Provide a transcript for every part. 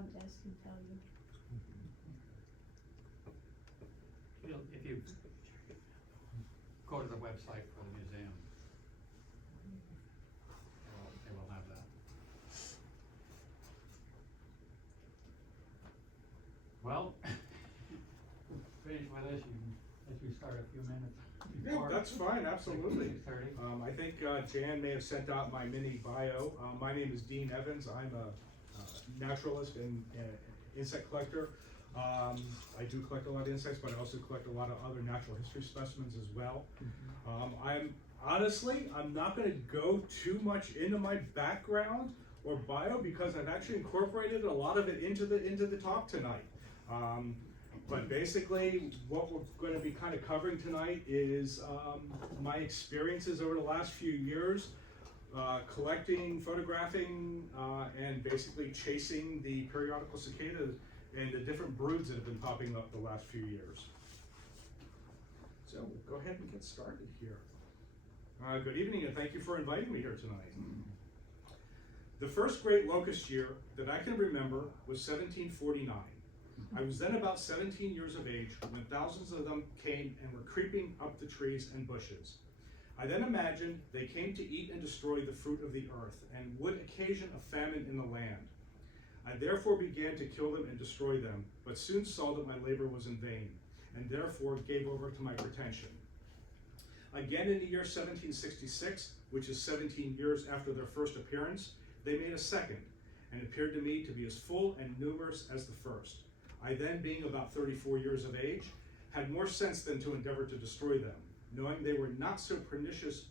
front desk can tell you. If you go to the website for the museum, they will have that. Well, finish with this, as we start a few minutes Yeah, before. that's fine, absolutely. 6:30. I think Jan may have sent out my mini bio. My name is Dean Evans. I'm a naturalist and insect collector. I do collect a lot of insects, but I also collect a lot of other natural history specimens as well. I'm not going to go too much into my background or bio because I've actually incorporated a lot of it into the talk tonight. But basically, what we're going to be kind of covering tonight is my experiences over the last few years, collecting, photographing, and basically chasing the periodical cicadas and the different broods that have been popping up the last few years. So we'll go ahead and get started here. Good evening, and thank you for inviting me here tonight. The first great locust year that I can remember was 1749. I was then about 17 years of age when thousands of them came and were creeping up the trees and bushes. I then imagined they came to eat and destroy the fruit of the earth and would occasion a famine in the land. I therefore began to kill them and destroy them, but soon saw that my labor was in vain, and therefore gave over to my pretension. Again in the year 1766, which is 17 years after their first appearance, they made a second, and appeared to me to be as full and numerous as the first. I then, being about 34 years of age, had more sense than to endeavor to destroy them, knowing they were not so pernicious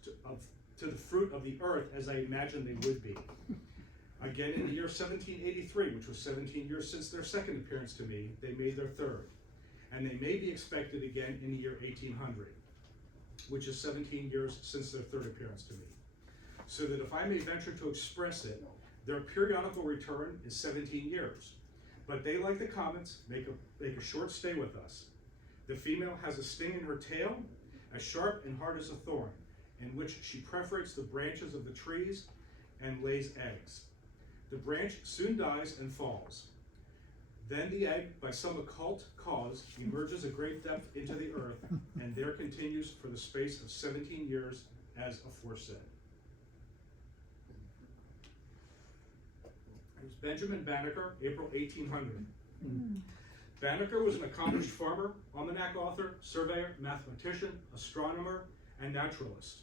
to the fruit of the earth as I imagined they would be. Again in the year 1783, which was 17 years since their second appearance to me, they made their third. And they may be expected again in the year 1800, which is 17 years since their third appearance to me. So that if I may venture to express it, their periodical return is 17 years. But they, like the comets, make a short stay with us. The female has a sting in her tail, as sharp and hard as a thorn, in which she perforates the branches of the trees and lays eggs. The branch soon dies and falls. Then the egg, by some occult cause, emerges a great depth into the earth, and there continues for the space of 17 years, as aforesaid. It was Benjamin Banneker, April 1800. Banneker was an accomplished farmer, almanac author, surveyor, mathematician, astronomer, and naturalist.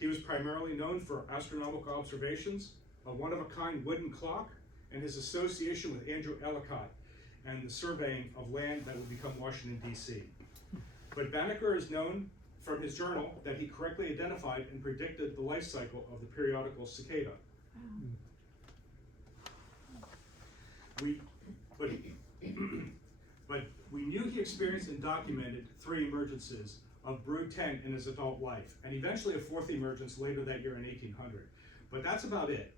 He was primarily known for astronomical observations, a one-of-a-kind wooden clock, and his association with Andrew Ellicott and the surveying of land that would become Washington, D.C. But Banneker is known from his journal that he correctly identified and predicted the life cycle of the periodical cicada. But we knew he experienced and documented 3 emergences of brood 10 in his adult life, and eventually a 4th emergence later that year in 1800. But that's about it.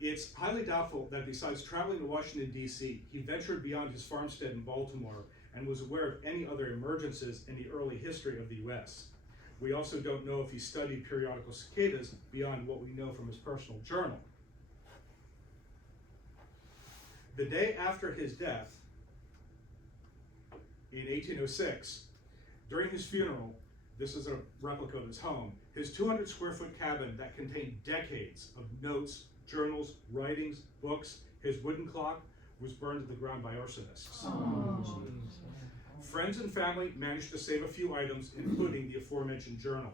It's highly doubtful that besides traveling to Washington, D.C., he ventured beyond his farmstead in Baltimore and was aware of any other emergences in the early history of the U.S. We also don't know if he studied periodical cicadas beyond what we know from his personal journal. The day after his death, in 1806, during his funeral, this is a replica of his home, his 200 square foot cabin that contained decades of notes, journals, writings, books, his wooden clock was burned to the ground by arsonists. Oh. Friends and family managed to save a few items, including the aforementioned journal.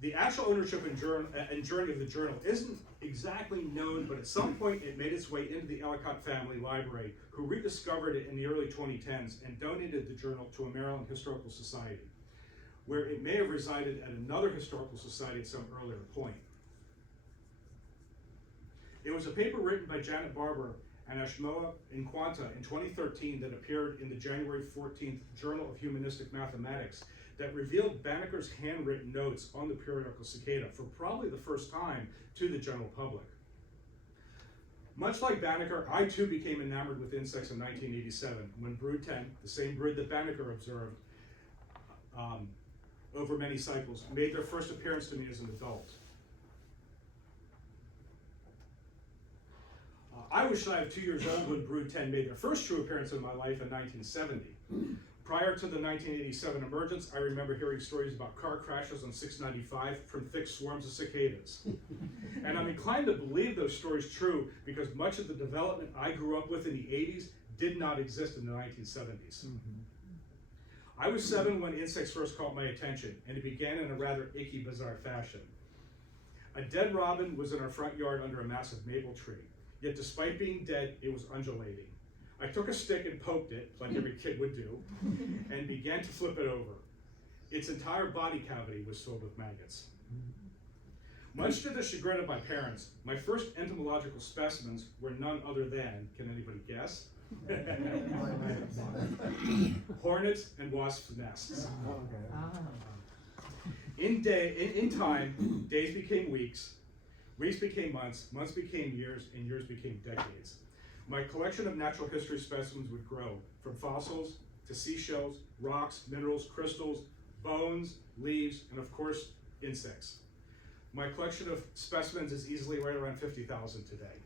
The actual ownership and journey of the journal isn't exactly known, but at some point it made its way into the Ellicott family library, who rediscovered it in the early 2010s and donated the journal to a Maryland Historical Society, where it may have resided at another historical society at some earlier point. It was a paper written by Janet Barber and Ashmoa Nkwanta in 2013 that appeared in the January 14th Journal of Humanistic Mathematics that revealed Banneker's handwritten notes on the periodical cicada for probably the first time to the general public. Much like Banneker, I too became enamored with insects in 1987 when brood 10, the same brood that Banneker observed over many cycles, made their first appearance to me as an adult. I was shy of 2 years old when Brood 10 made their first true appearance in my life in 1970. Prior to the 1987 emergence, I remember hearing stories about car crashes on 695 from thick swarms of cicadas. And I'm inclined to believe those stories true because much of the development I grew up with in the 80s did not exist in the 1970s. I was 7 when insects first caught my attention, and it began in a rather icky, bizarre fashion. A dead robin was in our front yard under a massive maple tree, yet despite being dead, it was undulating. I took a stick and poked it, like every kid would do, and began to flip it over. Its entire body cavity was filled with maggots. Much to the chagrin of my parents, my first entomological specimens were none other than, can anybody guess? Hornets and wasp nests. In time, days became weeks, weeks became months, months became years, and years became decades. My collection of natural history specimens would grow, from fossils to seashells, rocks, minerals, crystals, bones, leaves, and of course, insects. My collection of specimens is easily right around 50,000 today.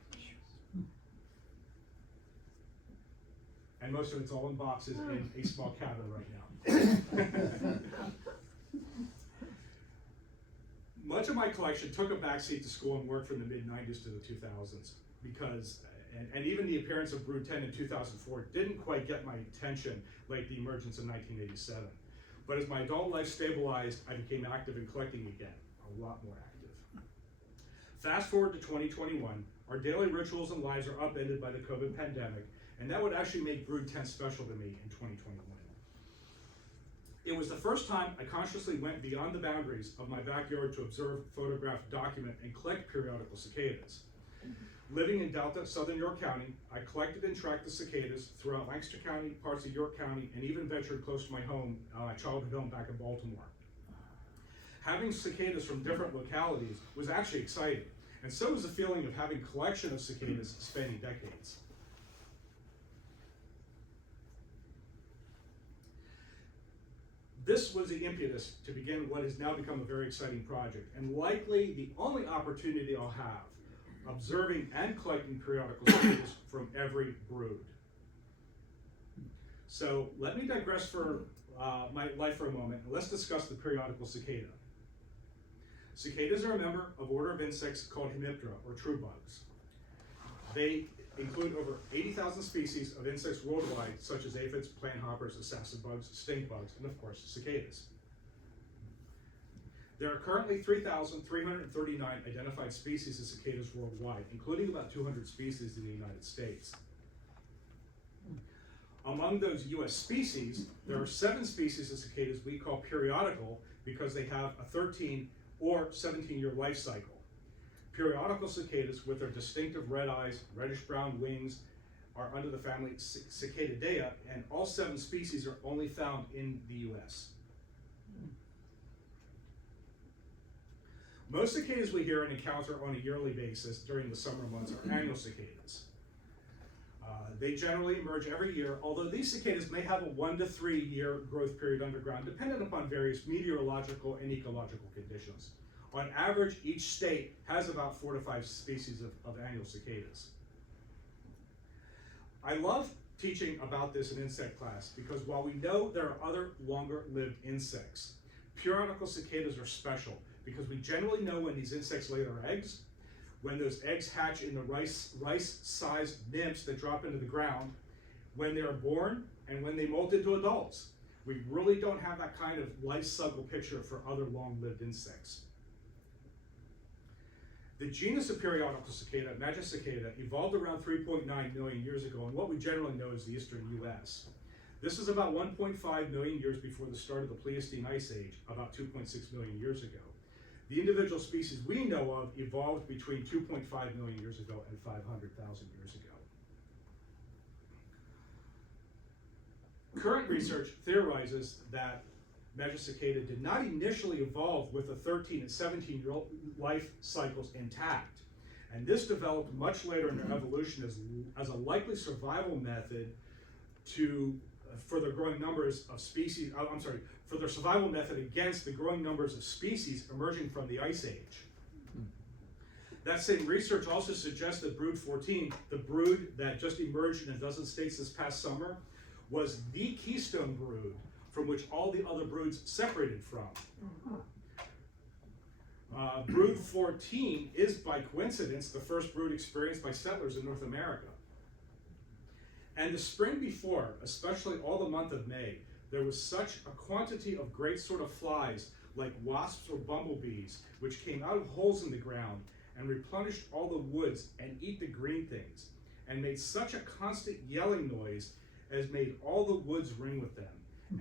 And most of it's all in boxes in a small cabin right now. Much of my collection took a backseat to school and work from the mid-90s to the 2000s because, and even the appearance of Brood 10 in 2004 didn't quite get my attention like the emergence in 1987. But as my adult life stabilized, I became active in collecting again, a lot more active. Fast forward to 2021, our daily rituals and lives are upended by the COVID pandemic, and that would actually make Brood 10 special to me in 2021. It was the first time I consciously went beyond the boundaries of my backyard to observe, photograph, document, and collect periodical cicadas. Living in Delta, Southern York County, I collected and tracked the cicadas throughout Lancaster County, parts of York County, and even ventured close to my home, childhood home back in Baltimore. Having cicadas from different localities was actually exciting, and so was the feeling of having a collection of cicadas spanning decades. This was the impetus to begin what has now become a very exciting project, and likely the only opportunity I'll have observing and collecting periodical cicadas from every brood. So let me digress for my life for a moment, and let's discuss the periodical cicada. Cicadas are a member of order of insects called Hemiptera, or true bugs. They include over 80,000 species of insects worldwide, such as aphids, plant hoppers, assassin bugs, stink bugs, and of course, cicadas. There are currently 3,339 identified species of cicadas worldwide, including about 200 species in the United States. Among those US species, there are 7 species of cicadas we call periodical because they have a 13 or 17-year life cycle. Periodical cicadas with their distinctive red eyes, reddish-brown wings are under the family Cicadaea, and all 7 species are only found in the US. Most cicadas we hear and encounter on a yearly basis during the summer months are annual cicadas. They generally emerge every year, although these cicadas may have a 1 to 3 year growth period underground, dependent upon various meteorological and ecological conditions. On average, each state has about 4 to 5 species of annual cicadas. I love teaching about this in insect class because while we know there are other longer-lived insects, periodical cicadas are special because we generally know when these insects lay their eggs, when those eggs hatch into rice-sized nymphs that drop into the ground, when they are born, and when they molt into adults. We really don't have that kind of life cycle picture for other long-lived insects. The genus of periodical cicada, Cicada, evolved around 3.9 million years ago in what we generally know as the eastern US. This is about 1.5 million years before the start of the Pleistocene Ice Age, about 2.6 million years ago. The individual species we know of evolved between 2.5 million years ago and 500,000 years ago. Current research theorizes that Cicada did not initially evolve with the 13 and 17-year life cycles intact. And this developed much later in their evolution as a likely survival method for their growing numbers of species, for their survival method against the growing numbers of species emerging from the Ice Age. That same research also suggests that brood 14, the brood that just emerged in a dozen states this past summer, was the keystone brood from which all the other broods separated from. Brood 14 is, by coincidence, the first brood experienced by settlers in North America. And the spring before, especially all the month of May, there was such a quantity of great sort of flies, like wasps or bumblebees, which came out of holes in the ground and replenished all the woods and eat the green things, and made such a constant yelling noise as made all the woods ring with them.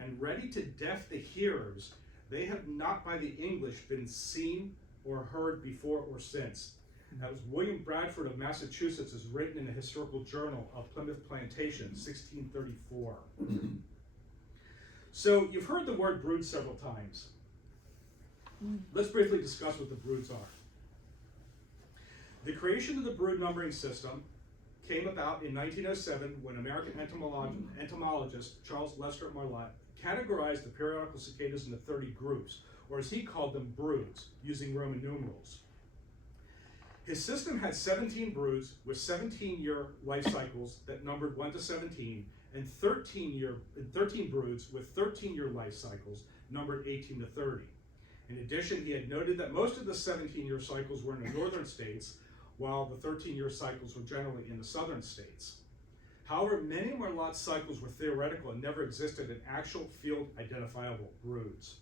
And ready to deaf the hearers, they have not by the English been seen or heard before or since. That was William Bradford of Massachusetts, is written in a historical journal of Plymouth Plantation, 1634. So you've heard the word brood several times. Let's briefly discuss what the broods are. The creation of the brood numbering system came about in 1907 when American entomologist Charles Lester Marlatt categorized the periodical cicadas into 30 groups, or as he called them, broods, using Roman numerals. His system had 17 broods with 17-year life cycles that numbered 1 to 17, and 13 broods with 13-year life cycles numbered 18 to 30. In addition, he had noted that most of the 17-year cycles were in the northern states, while the 13-year cycles were generally in the southern states. However, many of Marlatt's cycles were theoretical and never existed in actual field identifiable broods.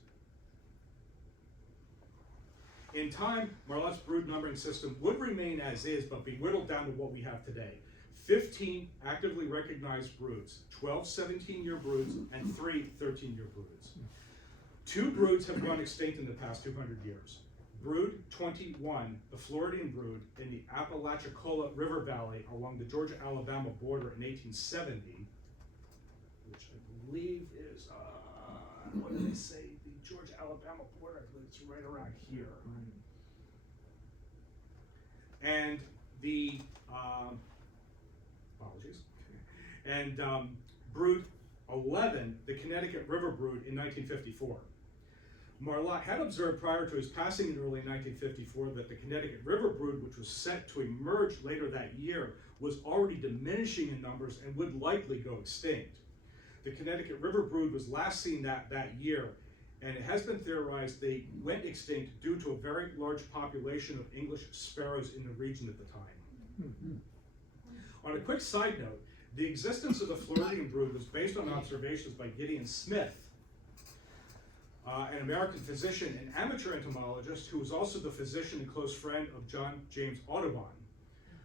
In time, Marlatt's brood numbering system would remain as is, but be whittled down to what we have today. 15 actively recognized broods, 12 17-year broods, and 3 13-year broods. 2 broods have gone extinct in the past 200 years. Brood 21, the Floridian brood in the Apalachicola River Valley along the Georgia-Alabama border in 1870, which I believe is, what do they say, the Georgia-Alabama border, I believe it's right around here. And the, apologies, and brood 11, the Connecticut River brood in 1954. Marlatt had observed prior to his passing in early 1954 that the Connecticut River brood, which was set to emerge later that year, was already diminishing in numbers and would likely go extinct. The Connecticut River brood was last seen that year, and it has been theorized they went extinct due to a very large population of English sparrows in the region at the time. On a quick side note, the existence of the Floridian brood was based on observations by Gideon Smith, an American physician and amateur entomologist who was also the physician and close friend of John James Audubon.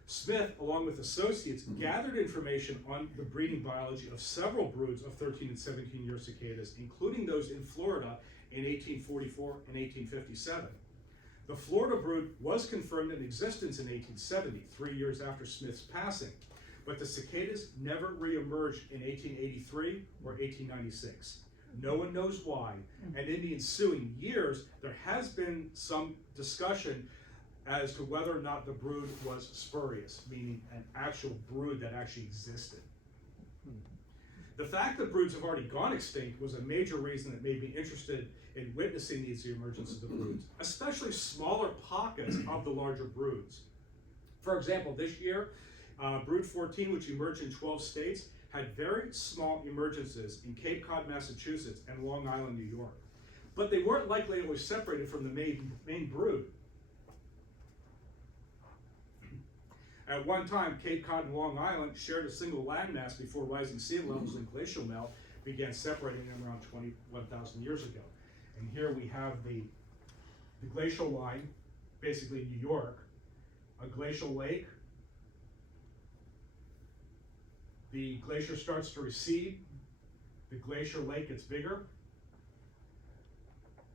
Smith, along with associates, gathered information on the breeding biology of several broods of 13 and 17-year cicadas, including those in Florida in 1844 and 1857. The Florida brood was confirmed in existence in 1870, 3 years after Smith's passing, but the cicadas never reemerged in 1883 or 1896. No one knows why, and in the ensuing years, there has been some discussion as to whether or not the brood was spurious, meaning an actual brood that actually existed. The fact that broods have already gone extinct was a major reason that made me interested in witnessing these emergence of the broods, especially smaller pockets of the larger broods. For example, this year, brood 14, which emerged in 12 states, had very small emergences in Cape Cod, Massachusetts, and Long Island, New York. But they weren't likely always separated from the main brood. At one time, Cape Cod and Long Island shared a single landmass before rising sea levels and glacial melt began separating them around 21,000 years ago. And here we have the glacial line, basically New York, a glacial lake. The glacier starts to recede, the glacier lake gets bigger.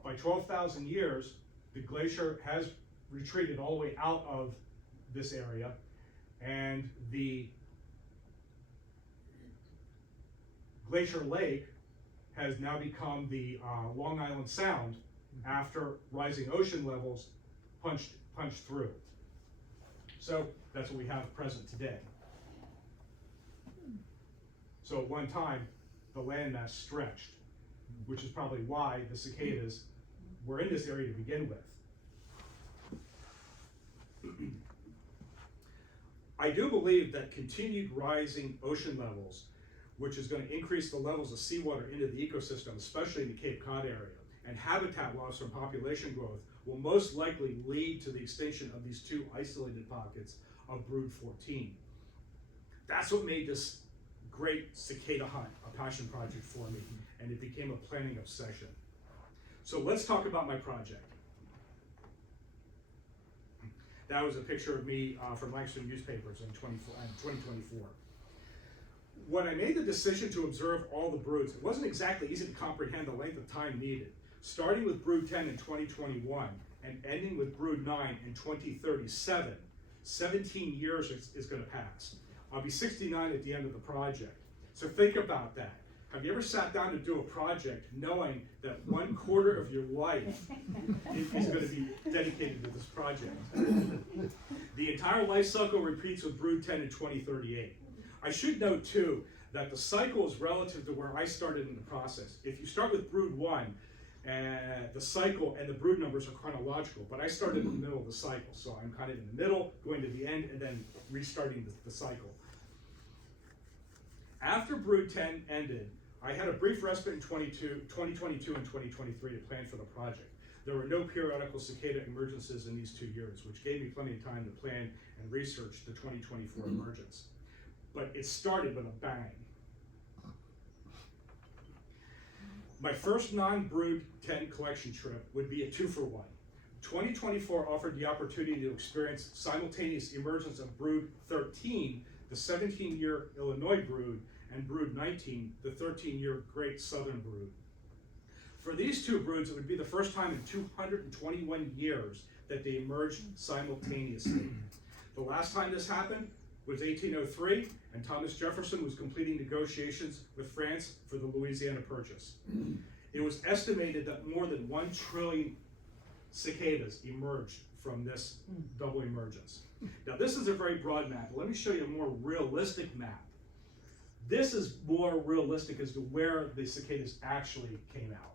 By 12,000 years, the glacier has retreated all the way out of this area, and the glacier lake has now become the Long Island Sound after rising ocean levels punched through. So that's what we have present today. So at one time, the landmass stretched, which is probably why the cicadas were in this area to begin with. I do believe that continued rising ocean levels, which is going to increase the levels of seawater into the ecosystem, especially in the Cape Cod area, and habitat loss from population growth will most likely lead to the extinction of these two isolated pockets of brood 14. That's what made this great cicada hunt a passion project for me, and it became a planning obsession. So let's talk about my project. That was a picture of me from Lancaster newspapers in 2024. When I made the decision to observe all the broods, it wasn't exactly easy to comprehend the length of time needed. Starting with brood 10 in 2021 and ending with brood 9 in 2037, 17 years is going to pass. I'll be 69 at the end of the project. So think about that. Have you ever sat down to do a project knowing that 1/4 of your life is going to be dedicated to this project? The entire life cycle repeats with brood 10 in 2038. I should note too that the cycle is relative to where I started in the process. If you start with brood 1, the cycle and the brood numbers are chronological, but I started in the middle of the cycle, so I'm kind of in the middle, going to the end, and then restarting the cycle. After brood 10 ended, I had a brief respite in 2022 and 2023 to plan for the project. There were no periodical cicada emergences in these 2 years, which gave me plenty of time to plan and research the 2024 emergence. But it started with a bang. My first non-brood 10 collection trip would be a 2-for-1. 2024 offered the opportunity to experience simultaneous emergence of brood 13, the 17-year Illinois brood, and brood 19, the 13-year Great Southern brood. For these two broods, it would be the first time in 221 years that they emerged simultaneously. The last time this happened was 1803, and Thomas Jefferson was completing negotiations with France for the Louisiana Purchase. It was estimated that more than 1 trillion cicadas emerged from this double emergence. Now this is a very broad map. Let me show you a more realistic map. This is more realistic as to where the cicadas actually came out.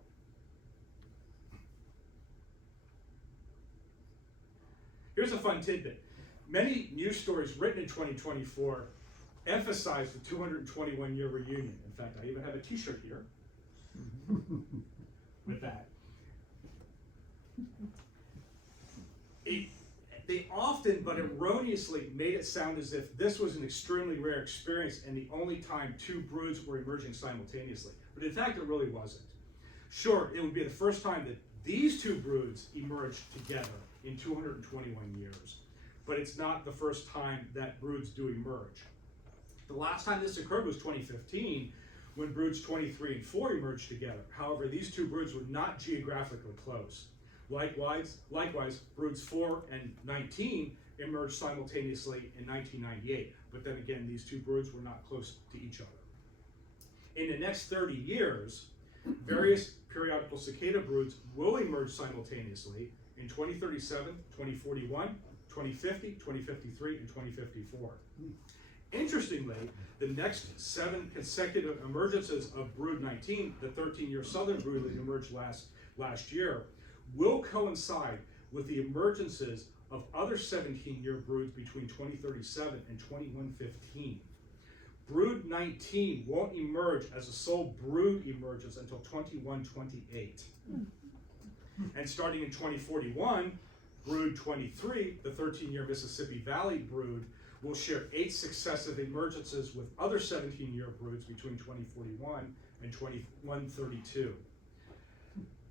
Here's a fun tidbit. Many news stories written in 2024 emphasize the 221-year reunion. In fact, I even have a t-shirt here with that. They often, but erroneously, made it sound as if this was an extremely rare experience and the only time 2 broods were emerging simultaneously. But in fact, it really wasn't. Sure, it would be the first time that these 2 broods emerged together in 221 years, but it's not the first time that broods do emerge. The last time this occurred was 2015, when broods 23 and 4 emerged together. However, these 2 broods were not geographically close. Likewise, broods 4 and 19 emerged simultaneously in 1998, but then again, these 2 broods were not close to each other. In the next 30 years, various periodical cicada broods will emerge simultaneously in 2037, 2041, 2050, 2053, and 2054. Interestingly, the next 7 consecutive emergences of brood 19, the 13-year southern brood that emerged last year, will coincide with the emergences of other 17-year broods between 2037 and 2115. Brood 19 won't emerge as a sole brood emergence until 2128. And starting in 2041, brood 23, the 13-year Mississippi Valley brood, will share 8 successive emergences with other 17-year broods between 2041 and 2132.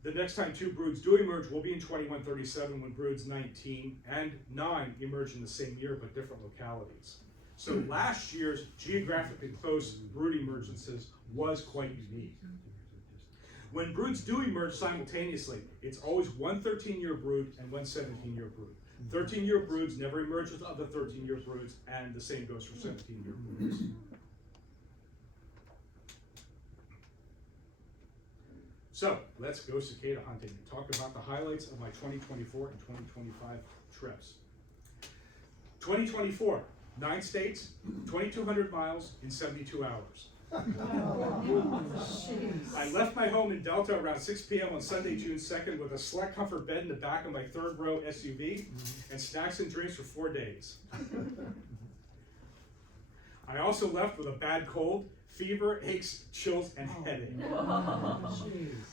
The next time 2 broods do emerge will be in 2137, when broods 19 and 9 emerge in the same year but different localities. So last year's geographically close brood emergences was quite unique. When broods do emerge simultaneously, it's always 1 13-year brood and 1 17-year brood. 13-year broods never emerge with other 13-year broods, and the same goes for 17-year broods. So let's go cicada hunting and talk about the highlights of my 2024 and 2025 trips. 2024, 9 states, 2,200 miles in 72 hours. I left my home in Delta around 6 p.m. on Sunday, June 2nd, with a select comfort bed in the back of my 3rd row SUV and snacks and drinks for 4 days. I also left with a bad cold, fever, aches, chills, and headache.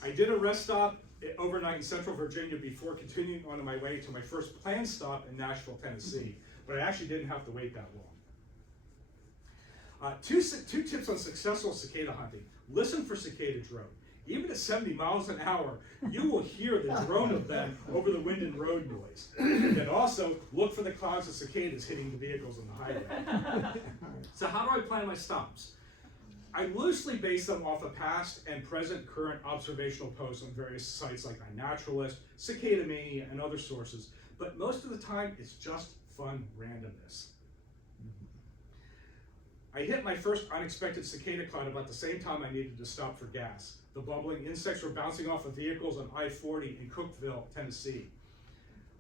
I did a rest stop overnight in Central Virginia before continuing on my way to my first planned stop in Nashville, Tennessee, but I actually didn't have to wait that long. Two tips on successful cicada hunting. Listen for cicada drone. Even at 70 miles an hour, you will hear the drone of them over the wind and road noise. And also, look for the clouds of cicadas hitting the vehicles on the highway. So how do I plan my stops? I loosely base them off of past and present current observational posts on various sites like iNaturalist, Cicada Mania, and other sources, but most of the time it's just fun randomness. I hit my first unexpected cicada cloud about the same time I needed to stop for gas. The bubbling insects were bouncing off of vehicles on I-40 in Cookeville, Tennessee.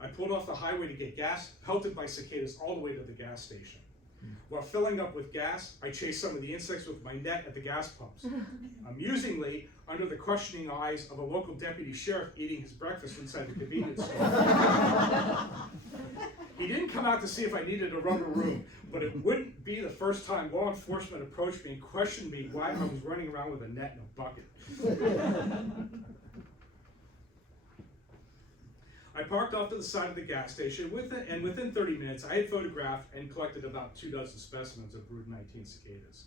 I pulled off the highway to get gas, pelted by cicadas all the way to the gas station. While filling up with gas, I chased some of the insects with my net at the gas pumps. Amusingly, under the questioning eyes of a local deputy sheriff eating his breakfast inside the convenience store. He didn't come out to see if I needed a rubber room, but it wouldn't be the first time law enforcement approached me and questioned me why I was running around with a net and a bucket. I parked off to the side of the gas station, and within 30 minutes, I had photographed and collected about 24 specimens of brood 19 cicadas.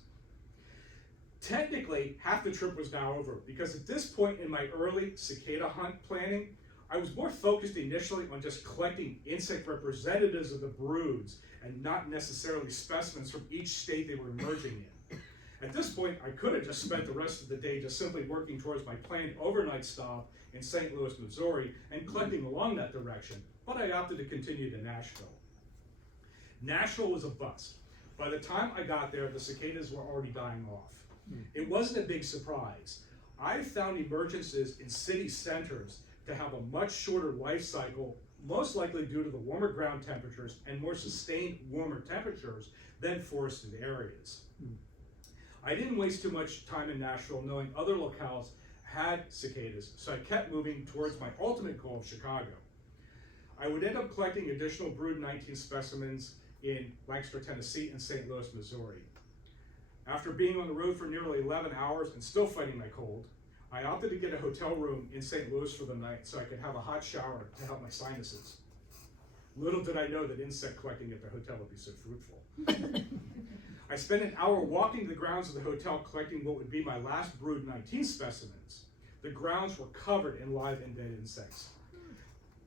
Technically, half the trip was now over, because at this point in my early cicada hunt planning, I was more focused initially on just collecting insect representatives of the broods, and not necessarily specimens from each state they were emerging in. At this point, I could have just spent the rest of the day just simply working towards my planned overnight stop in St. Louis, Missouri, and collecting along that direction, but I opted to continue to Nashville. Nashville was a bust. By the time I got there, the cicadas were already dying off. It wasn't a big surprise. I found emergences in city centers to have a much shorter life cycle, most likely due to the warmer ground temperatures and more sustained warmer temperatures than forested areas. I didn't waste too much time in Nashville knowing other locales had cicadas, so I kept moving towards my ultimate goal of Chicago. I would end up collecting additional brood 19 specimens in Lancaster, Tennessee and St. Louis, Missouri. After being on the road for nearly 11 hours and still fighting my cold, I opted to get a hotel room in St. Louis for the night so I could have a hot shower to help my sinuses. Little did I know that insect collecting at the hotel would be so fruitful. I spent an hour walking the grounds of the hotel collecting what would be my last brood 19 specimens. The grounds were covered in live and dead insects.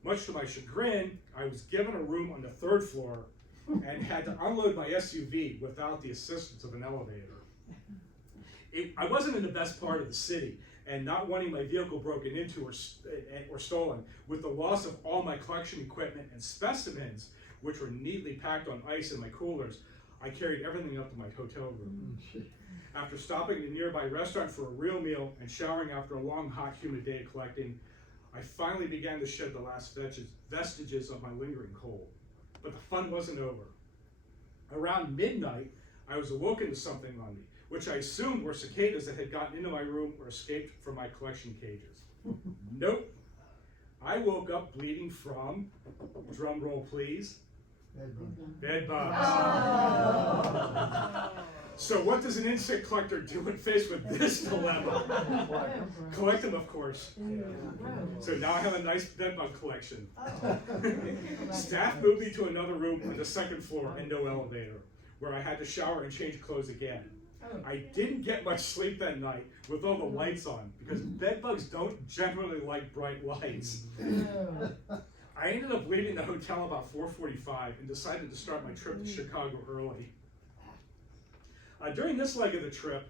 Much to my chagrin, I was given a room on the 3rd floor and had to unload my SUV without the assistance of an elevator. I wasn't in the best part of the city, and not wanting my vehicle broken into or stolen, with the loss of all my collection equipment and specimens, which were neatly packed on ice in my coolers, I carried everything up to my hotel room. After stopping at a nearby restaurant for a real meal and showering after a long, hot, humid day of collecting, I finally began to shed the last vestiges of my lingering cold. But the fun wasn't over. Around midnight, I was awoken to something on me, which I assumed were cicadas that had gotten into my room or escaped from my collection cages. Nope. I woke up bleeding from, drum roll please, bed bugs. Oh. So what does an insect collector do when faced with this dilemma? Collect them, of course. So now I have a nice bed bug collection. Staff moved me to another room on the 2nd floor and no elevator, where I had to shower and change clothes again. I didn't get much sleep that night with all the lights on, because bed bugs don't generally like bright lights. I ended up leaving the hotel about 4:45 and decided to start my trip to Chicago early. During this leg of the trip,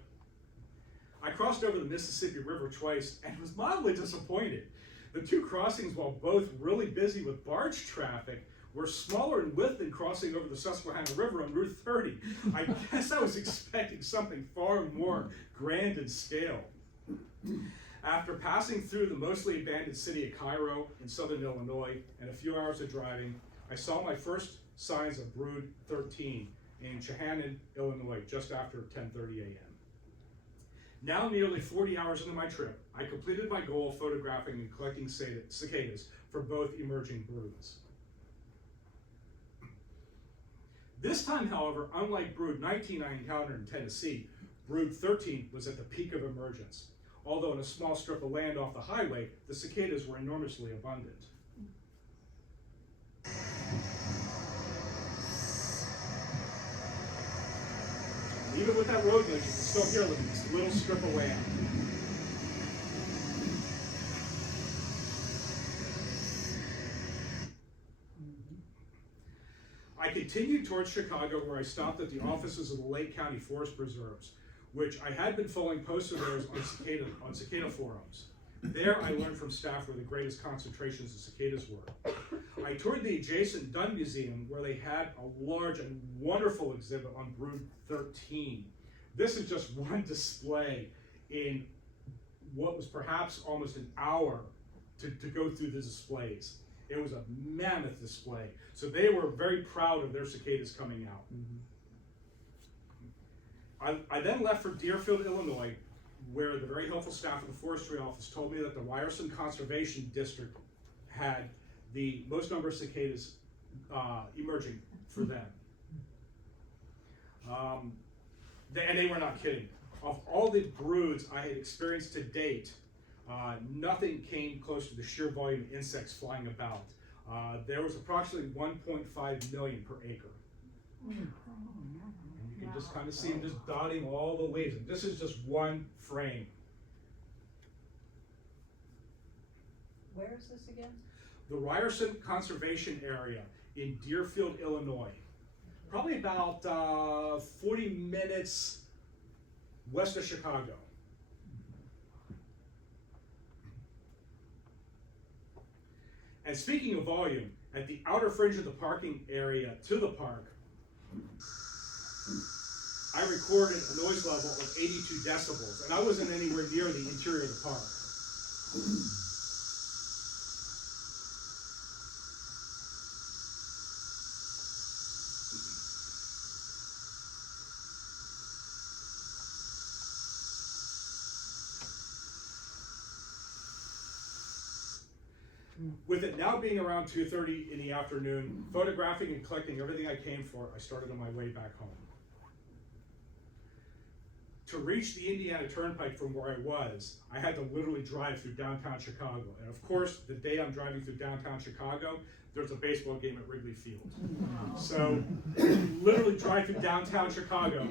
I crossed over the Mississippi River twice and was mildly disappointed. The 2 crossings, while both really busy with barge traffic, were smaller in width than crossing over the Susquehanna River on Route 30. I guess I was expecting something far more grand in scale. After passing through the mostly abandoned city of Cairo in southern Illinois and a few hours of driving, I saw my first signs of brood 13 in Chehanan, Illinois, just after 10:30 a.m. Now nearly 40 hours into my trip, I completed my goal of photographing and collecting cicadas for both emerging broods. This time, however, unlike brood 19 I encountered in Tennessee, brood 13 was at the peak of emergence. Although in a small strip of land off the highway, the cicadas were enormously abundant. Even with that road noise, you can still hear them in this little strip of land. I continued towards Chicago, where I stopped at the offices of the Lake County Forest Preserves, which I had been following posts of theirs on cicada forums. There I learned from staff where the greatest concentrations of cicadas were. I toured the adjacent Dunn Museum, where they had a large and wonderful exhibit on brood 13. This is just one display in what was perhaps almost an hour to go through the displays. It was a mammoth display. So they were very proud of their cicadas coming out. I then left for Deerfield, Illinois, where the very helpful staff of the forestry office told me that the Ryerson Conservation District had the most number of cicadas emerging for them. And they were not kidding. Of all the broods I had experienced to date, nothing came close to the sheer volume of insects flying about. There was approximately 1.5 million per acre. And you can just kind of see them just dotting all the leaves. And this is just one frame. Where is this again? The Ryerson Conservation Area in Deerfield, Illinois. Probably about 40 minutes west of Chicago. And speaking of volume, at the outer fringe of the parking area to the park, I recorded a noise level of 82 decibels, and I wasn't anywhere near the interior of the park. With it now being around 2:30 in the afternoon, photographing and collecting everything I came for, I started on my way back home. To reach the Indiana Turnpike from where I was, I had to literally drive through downtown Chicago. And of course, the day I'm driving through downtown Chicago, there's a baseball game at Wrigley Field. So, literally drive through downtown Chicago.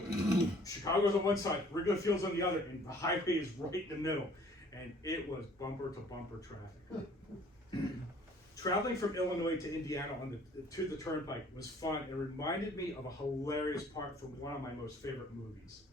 Chicago's on one side, Wrigley Field's on the other, and the highway is right in the middle. And it was bumper to bumper traffic. Traveling from Illinois to Indiana to the Turnpike was fun. It reminded me of a hilarious part from one of my most favorite movies.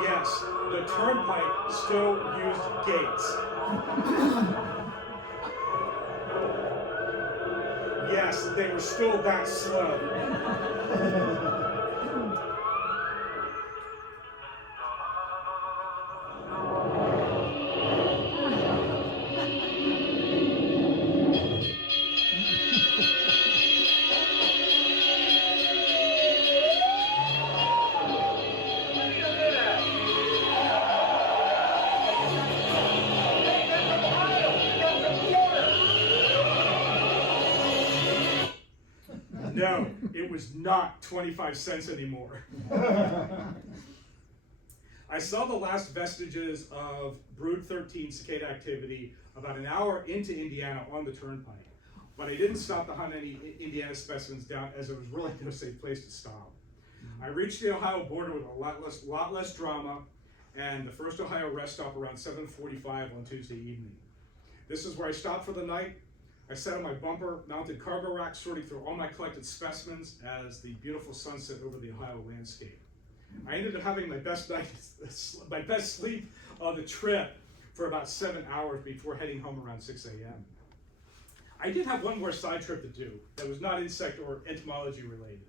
Yes, the Turnpike still used gates. Yes, they were still that slow. No, it was not 25 cents anymore. I saw the last vestiges of brood 13 cicada activity about an hour into Indiana on the Turnpike, but I didn't stop to hunt any Indiana specimens down, as it was really no safe place to stop. I reached the Ohio border with a lot less drama, and the first Ohio rest stop around 7:45 on Tuesday evening. This is where I stopped for the night. I sat on my bumper-mounted cargo rack, sorting through all my collected specimens as the beautiful sunset over the Ohio landscape. I ended up having my best sleep of the trip for about 7 hours before heading home around 6 a.m. I did have one more side trip to do that was not insect or entomology related.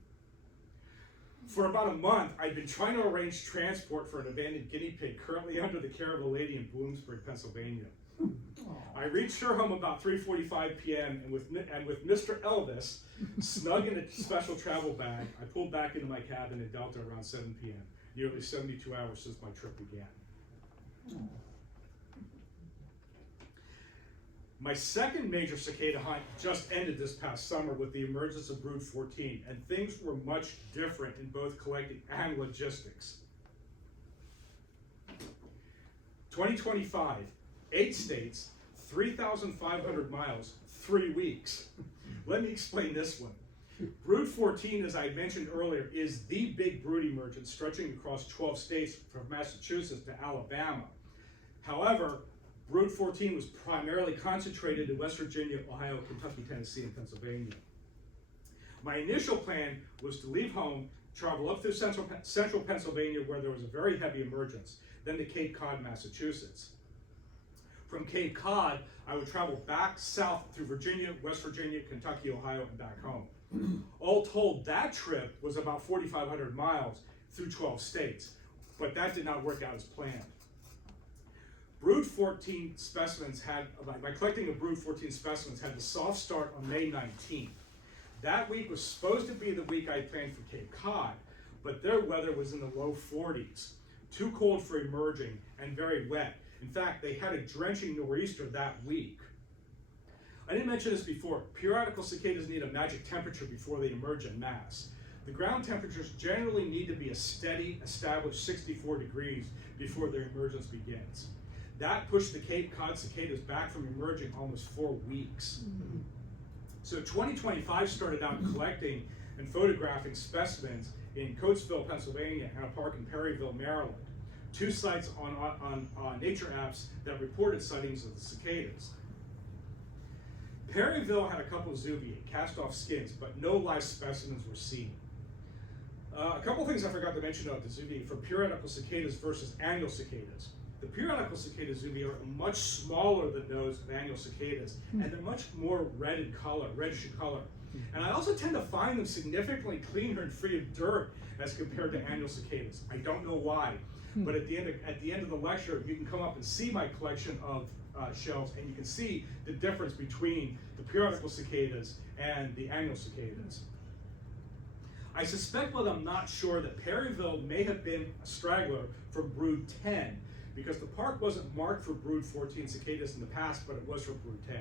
For about a month, I'd been trying to arrange transport for an abandoned guinea pig currently under the care of a lady in Bloomsbury, Pennsylvania. I reached her home about 3:45 p.m. and with Mr. Elvis snug in a special travel bag, I pulled back into my cabin in Delta around 7 p.m., nearly 72 hours since my trip began. My second major cicada hunt just ended this past summer with the emergence of brood 14, and things were much different in both collecting and logistics. 2025, 8 states, 3,500 miles, 3 weeks. Let me explain this one. Brood 14, as I mentioned earlier, is the big brood emergence stretching across 12 states from Massachusetts to Alabama. However, brood 14 was primarily concentrated in West Virginia, Ohio, Kentucky, Tennessee, and Pennsylvania. My initial plan was to leave home, travel up through central Pennsylvania where there was a very heavy emergence, then to Cape Cod, Massachusetts. From Cape Cod, I would travel back south through Virginia, West Virginia, Kentucky, Ohio, and back home. All told, that trip was about 4,500 miles through 12 states, but that did not work out as planned. Brood 14 specimens my collecting of brood 14 specimens had the soft start on May 19th. That week was supposed to be the week I planned for Cape Cod, but their weather was in the low 40s, too cold for emerging and very wet. In fact, they had a drenching nor'easter that week. I didn't mention this before. Periodical cicadas need a magic temperature before they emerge en masse. The ground temperatures generally need to be a steady, established 64 degrees before their emergence begins. That pushed the Cape Cod cicadas back from emerging almost 4 weeks. So 2025 started out collecting and photographing specimens in Coatesville, Pennsylvania, and a park in Perryville, Maryland. 2 sites on nature apps that reported sightings of the cicadas. Perryville had a couple of zubiae, cast-off skins, but no live specimens were seen. A couple things I forgot to mention about the zubiae for periodical cicadas versus annual cicadas. The periodical cicada zubiae are much smaller than those of annual cicadas, and they're much more red in color, reddish in color. And I also tend to find them significantly cleaner and free of dirt as compared to annual cicadas. I don't know why, but at the end of the lecture, you can come up and see my collection of shells, and you can see the difference between the periodical cicadas and the annual cicadas. I suspect, but I'm not sure, that Perryville may have been a straggler from brood 10, because the park wasn't marked for brood 14 cicadas in the past, but it was for brood 10.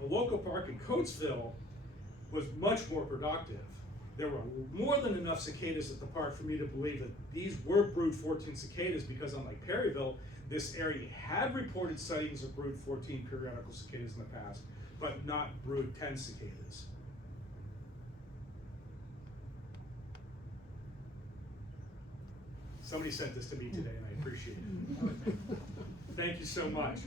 A local park in Coatesville was much more productive. There were more than enough cicadas at the park for me to believe that these were brood 14 cicadas, because unlike Perryville, this area had reported sightings of brood 14 periodical cicadas in the past, but not brood 10 cicadas. Somebody sent this to me today, and I appreciate it. Thank you so much.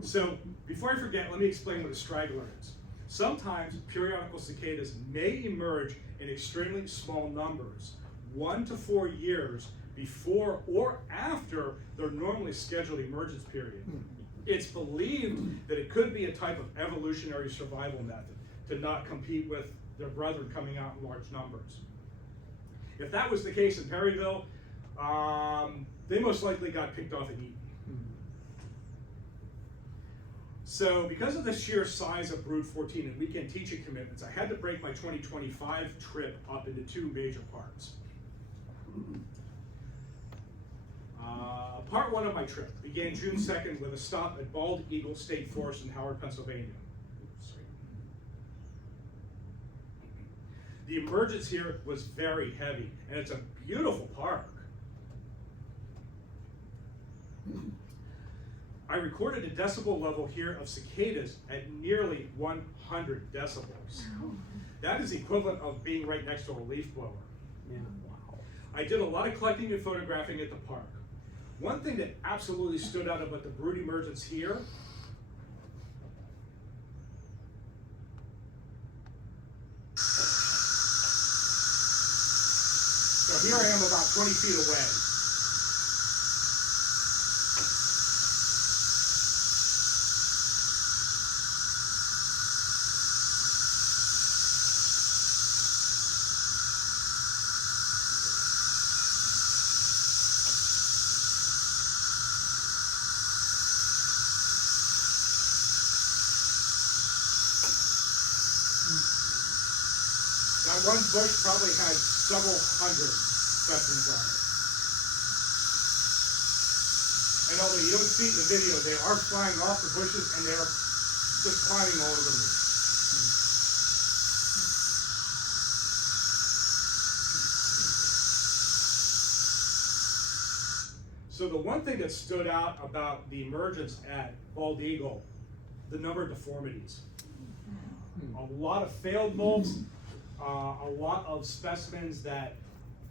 So, before I forget, let me explain what a straggler is. Sometimes periodical cicadas may emerge in extremely small numbers, 1 to 4 years before or after their normally scheduled emergence period. It's believed that it could be a type of evolutionary survival method to not compete with their brethren coming out in large numbers. If that was the case in Perryville, they most likely got picked off and eaten. So because of the sheer size of brood 14 and weekend teaching commitments, I had to break my 2025 trip up into 2 major parts. Part 1 of my trip began June 2nd with a stop at Bald Eagle State Forest in Howard, Pennsylvania. The emergence here was very heavy, and it's a beautiful park. I recorded a decibel level here of cicadas at nearly 100 decibels. That is the equivalent of being right next to a leaf blower. Yeah. Wow. I did a lot of collecting and photographing at the park. One thing that absolutely stood out about the brood emergence here So here I am about 20 feet away. That one bush probably had several hundred specimens on it. And although you don't see it in the video, they are flying off the bushes and they're just climbing all over me. So the one thing that stood out about the emergence at Bald Eagle, the number of deformities. A lot of failed molts, a lot of specimens that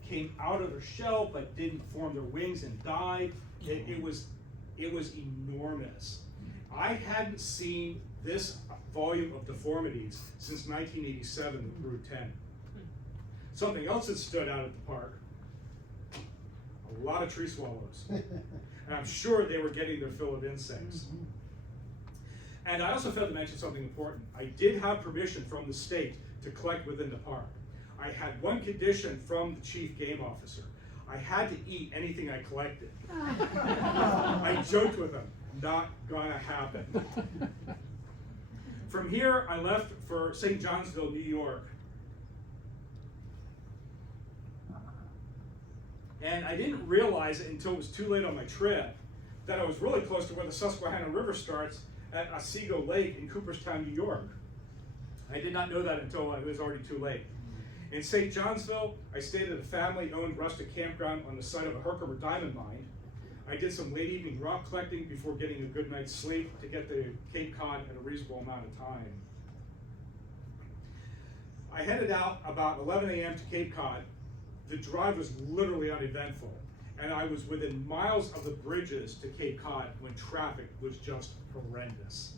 came out of their shell but didn't form their wings and died. It was enormous. I hadn't seen this volume of deformities since 1987 with Brood 10. Something else that stood out at the park, a lot of tree swallows. And I'm sure they were getting their fill of insects. And I also failed to mention something important. I did have permission from the state to collect within the park. I had one condition from the chief game officer. I had to eat anything I collected. I joked with him, not gonna happen. From here, I left for St. Johnsville, New York. And I didn't realize it until it was too late on my trip that I was really close to where the Susquehanna River starts at Otsego Lake in Cooperstown, New York. I did not know that until it was already too late. In St. Johnsville, I stayed at a family-owned rustic campground on the site of a Herkimer diamond mine. I did some late evening rock collecting before getting a good night's sleep to get to Cape Cod in a reasonable amount of time. I headed out about 11 a.m. to Cape Cod. The drive was literally uneventful, and I was within miles of the bridges to Cape Cod when traffic was just horrendous.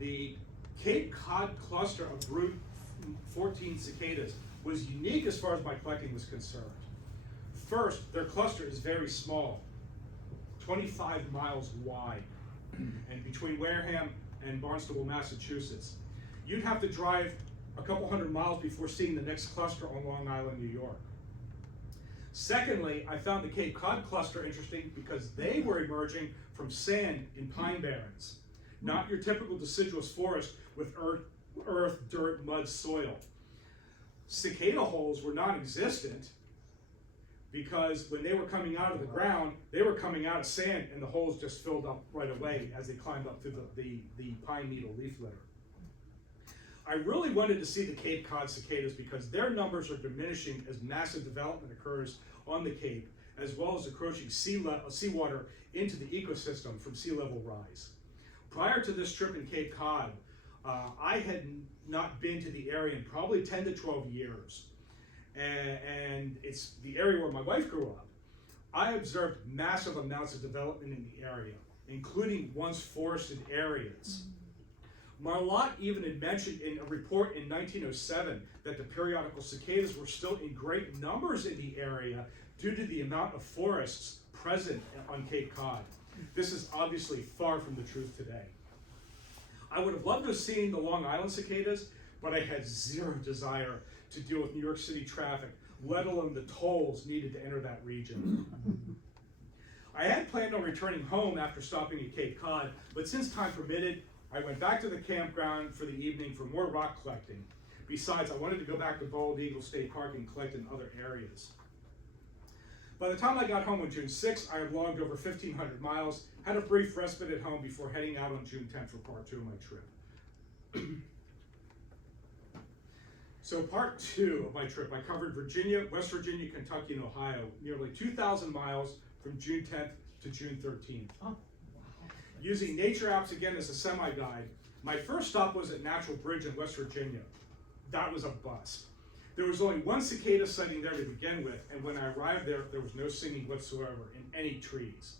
The Cape Cod cluster of Brood 14 cicadas was unique as far as my collecting was concerned. First, their cluster is very small, 25 miles wide, and between Wareham and Barnstable, Massachusetts. You'd have to drive a couple hundred miles before seeing the next cluster on Long Island, New York. Secondly, I found the Cape Cod cluster interesting because they were emerging from sand in pine barrens, not your typical deciduous forest with earth, dirt, mud, soil. Cicada holes were non-existent because when they were coming out of the ground, they were coming out of sand and the holes just filled up right away as they climbed up through the pine needle leaf litter. I really wanted to see the Cape Cod cicadas because their numbers are diminishing as massive development occurs on the Cape, as well as encroaching seawater into the ecosystem from sea level rise. Prior to this trip in Cape Cod, I had not been to the area in probably 10 to 12 years. And it's the area where my wife grew up. I observed massive amounts of development in the area, including once forested areas. Marlotte even had mentioned in a report in 1907 that the periodical cicadas were still in great numbers in the area due to the amount of forests present on Cape Cod. This is obviously far from the truth today. I would have loved to have seen the Long Island cicadas, but I had zero desire to deal with New York City traffic, let alone the tolls needed to enter that region. I had planned on returning home after stopping at Cape Cod, but since time permitted, I went back to the campground for the evening for more rock collecting. Besides, I wanted to go back to Bald Eagle State Park and collect in other areas. By the time I got home on June 6th, I had logged over 1,500 miles, had a brief respite at home before heading out on June 10th for part 2 of my trip. So part 2 of my trip, I covered Virginia, West Virginia, Kentucky, and Ohio, nearly 2,000 miles from June 10th to June 13th. Oh. Using nature apps again as a semi-guide, my first stop was at Natural Bridge in West Virginia. That was a bust. There was only one cicada sighting there to begin with, and when I arrived there, there was no singing whatsoever in any trees.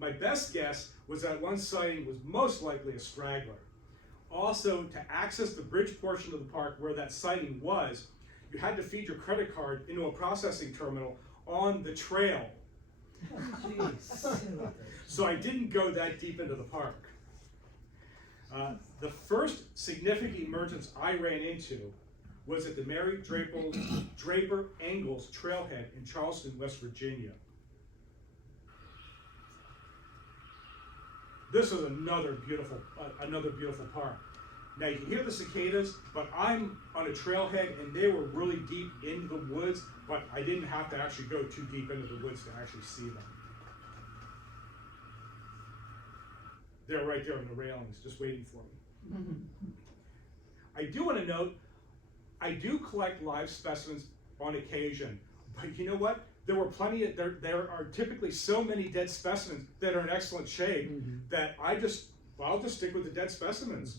My best guess was that one sighting was most likely a straggler. also, to access the bridge portion of the park where that sighting was, you had to feed your credit card into a processing terminal on the trail. Jeez. So I didn't go that deep into the park. The first significant emergence I ran into was at the Mary Draper Angles Trailhead in Charleston, West Virginia. This is another beautiful park. Now you can hear the cicadas, but I'm on a trailhead and they were really deep into the woods, but I didn't have to actually go too deep into the woods to actually see them. They're right there on the railings, just waiting for me. I do want to note, I do collect live specimens on occasion, but you know what? There are typically so many dead specimens that are in excellent shape that I'll just stick with the dead specimens.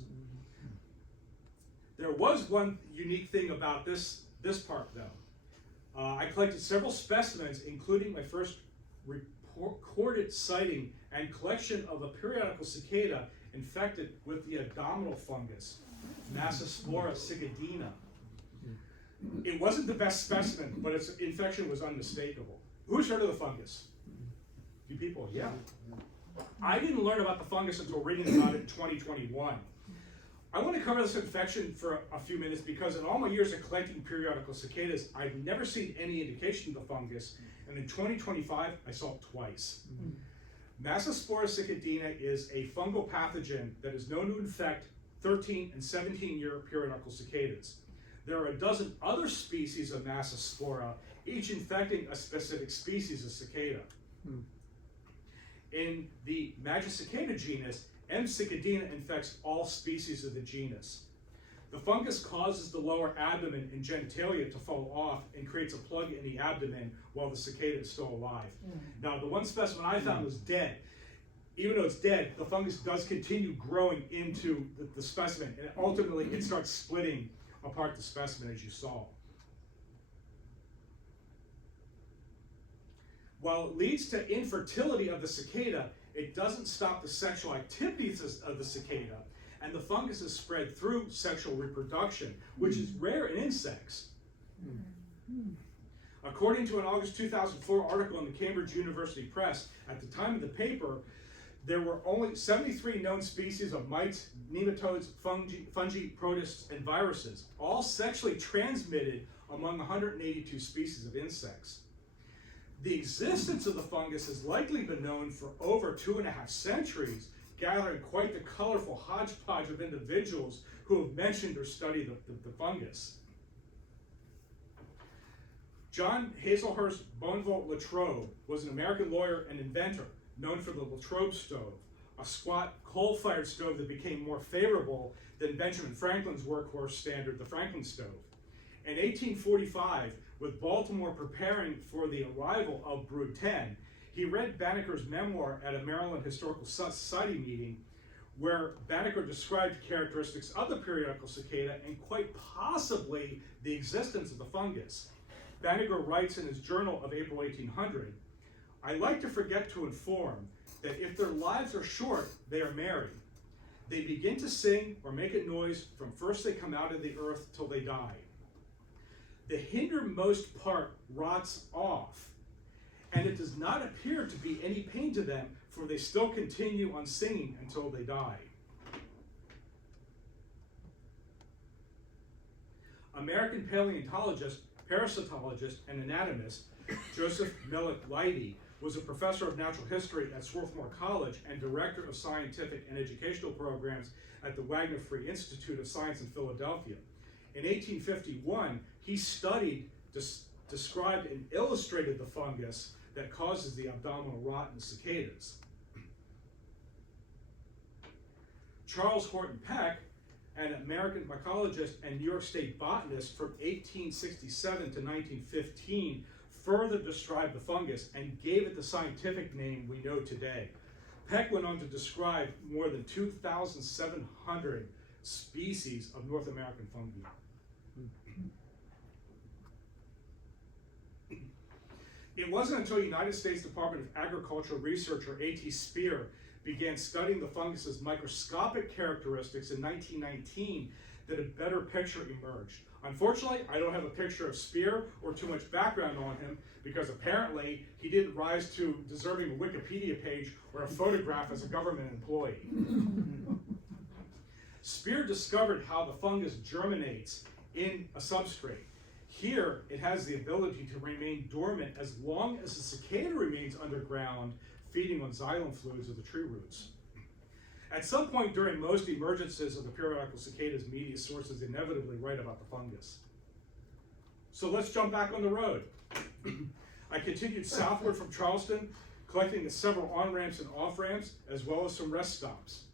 There was one unique thing about this park though. I collected several specimens, including my first recorded sighting and collection of a periodical cicada infected with the abdominal fungus, Massospora cicadina. It wasn't the best specimen, but its infection was unmistakable. Who's heard of the fungus? You people, yeah. I didn't learn about the fungus until reading about it in 2021. I want to cover this infection for a few minutes because in all my years of collecting periodical cicadas, I've never seen any indication of the fungus, and in 2025, I saw it twice. Massospora cicadina is a fungal pathogen that is known to infect 13 and 17-year periodical cicadas. There are a dozen other species of Massospora, each infecting a specific species of cicada. In the Magicicada genus, M. cicadina infects all species of the genus. The fungus causes the lower abdomen and genitalia to fall off and creates a plug in the abdomen while the cicada is still alive. Now, the one specimen I found was dead. Even though it's dead, the fungus does continue growing into the specimen, and ultimately it starts splitting apart the specimen, as you saw. While it leads to infertility of the cicada, it doesn't stop the sexual activities of the cicada, and the fungus is spread through sexual reproduction, which is rare in insects. According to an August 2004 article in the Cambridge University Press, at the time of the paper, there were only 73 known species of mites, nematodes, fungi, protists, and viruses, all sexually transmitted among 182 species of insects. The existence of the fungus has likely been known for over 2.5 centuries, gathering quite the colorful hodgepodge of individuals who have mentioned or studied the fungus. John Hazelhurst Bonneval Latrobe was an American lawyer and inventor, known for the Latrobe stove, a squat coal-fired stove that became more favorable than Benjamin Franklin's workhorse standard, the Franklin stove. In 1845, with Baltimore preparing for the arrival of Brood 10, he read Banneker's memoir at a Maryland Historical Society meeting, where Banneker described characteristics of the periodical cicada and quite possibly the existence of the fungus. Banneker writes in his journal of April 1800, "I like to forget to inform that if their lives are short, they are merry. They begin to sing or make a noise from first they come out of the earth till they die. The hindermost part rots off, and it does not appear to be any pain to them, for they still continue on singing until they die." American paleontologist, parasitologist, and anatomist Joseph Millick Leidy was a professor of natural history at Swarthmore College and director of scientific and educational programs at the Wagner Free Institute of Science in Philadelphia. In 1851, he studied, described, and illustrated the fungus that causes the abdominal rot in cicadas. Charles Horton Peck, an American mycologist and New York State botanist from 1867 to 1915, further described the fungus and gave it the scientific name we know today. Peck went on to describe more than 2,700 species of North American fungi. It wasn't until United States Department of Agriculture researcher A.T. Speer began studying the fungus's microscopic characteristics in 1919, that a better picture emerged. Unfortunately, I don't have a picture of Spear or too much background on him, because apparently he didn't rise to deserving a Wikipedia page or a photograph as a government employee. Spear discovered how the fungus germinates in a substrate. Here, it has the ability to remain dormant as long as the cicada remains underground, feeding on xylem fluids of the tree roots. At some point during most emergences of the periodical cicadas, media sources inevitably write about the fungus. So let's jump back on the road. I continued southward from Charleston, collecting at several on-ramps and off-ramps, as well as some rest stops.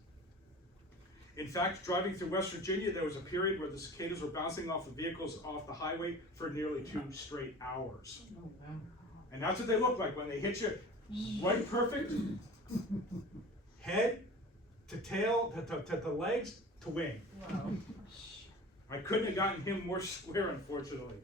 In fact, driving through West Virginia, there was a period where the cicadas were bouncing off the vehicles off the highway for nearly 2 straight hours. Oh, wow. And that's what they look like when they hit you right perfect, head to tail, to legs, to wing. Wow. I couldn't have gotten him more square, unfortunately.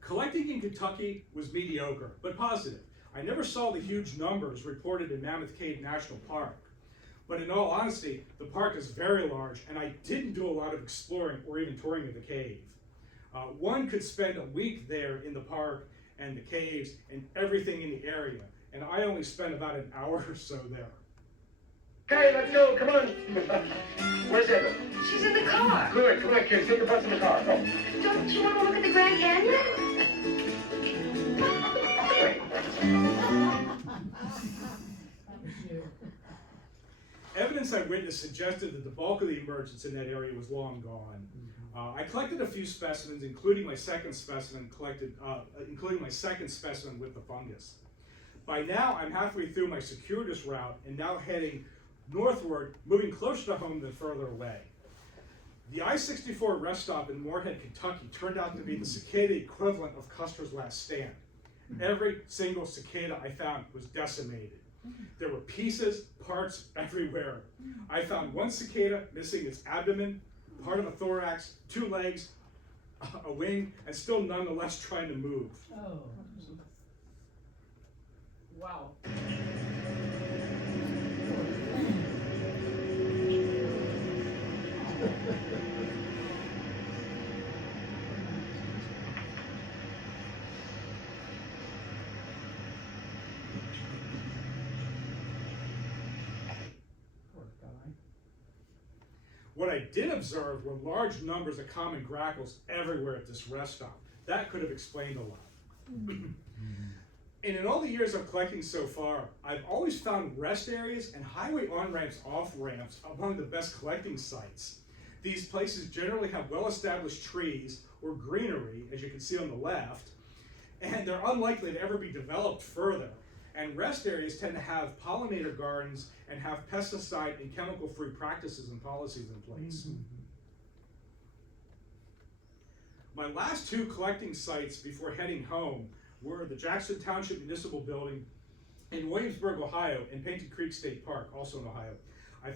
Collecting in Kentucky was mediocre, but positive. I never saw the huge numbers reported in Mammoth Cave National Park. But in all honesty, the park is very large, and I didn't do a lot of exploring or even touring of the cave. One could spend a week there in the park and the caves and everything in the area, and I only spent about an hour or so there. Okay, let's go, come on. Where's Evan? She's in the car. Good, come on, kids, take your butts in the car. Go. Don't you want to look at the Grand Canyon? That was you. Evidence I witnessed suggested that the bulk of the emergence in that area was long gone. I collected a few specimens, including my second specimen with the fungus. By now, I'm halfway through my circuitous route and now heading northward, moving closer to home than further away. The I-64 rest stop in Moorhead, Kentucky turned out to be the cicada equivalent of Custer's Last Stand. Every single cicada I found was decimated. There were pieces, parts everywhere. I found one cicada missing its abdomen, part of a thorax, 2 legs, a wing, and still nonetheless trying to move. Oh. Wow. Poor guy. What I did observe were large numbers of common grackles everywhere at this rest stop. That could have explained a lot. And in all the years of collecting so far, I've always found rest areas and highway on-ramps, off-ramps among the best collecting sites. These places generally have well-established trees or greenery, as you can see on the left, and they're unlikely to ever be developed further. And rest areas tend to have pollinator gardens and have pesticide and chemical-free practices and policies in place. My last 2 collecting sites before heading home were the Jackson Township Municipal Building in Williamsburg, Ohio, and Painted Creek State Park, also in Ohio. I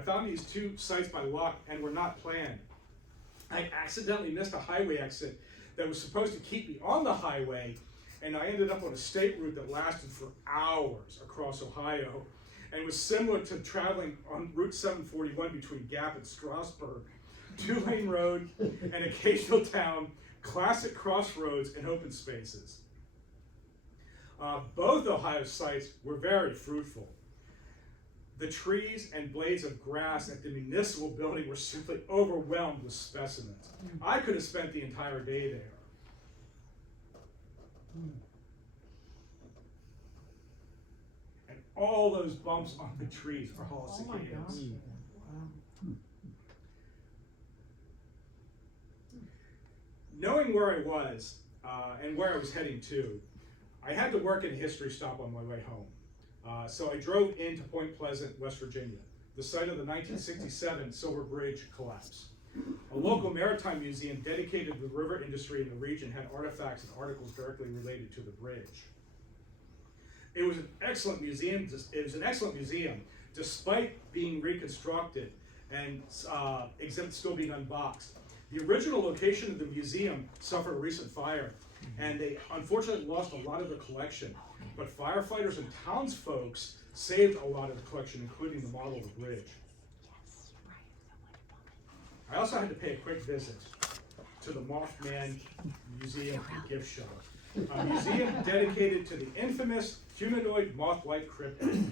found these 2 sites by luck and were not planned. I accidentally missed a highway exit that was supposed to keep me on the highway, and I ended up on a state route that lasted for hours across Ohio and was similar to traveling on Route 741 between Gap and Strasburg, 2-lane road, an occasional town, classic crossroads, and open spaces. Both Ohio sites were very fruitful. The trees and blades of grass at the municipal building were simply overwhelmed with specimens. I could have spent the entire day there. And all those bumps on the trees are all Oh my cicadas. gosh. Wow. Knowing where I was and where I was heading to, I had to work at a history stop on my way home. So I drove into Point Pleasant, West Virginia, the site of the 1967 Silver Bridge collapse. A local maritime museum dedicated to the river industry in the region had artifacts and articles directly related to the bridge. It was an excellent museum. Despite being reconstructed and exhibits still being unboxed. The original location of the museum suffered a recent fire, and they unfortunately lost a lot of the collection. But firefighters and townsfolk saved a lot of the collection, including the model of the bridge. I also had to pay a quick visit to the Mothman Museum and Gift Shop, a museum dedicated to the infamous humanoid moth-like cryptid.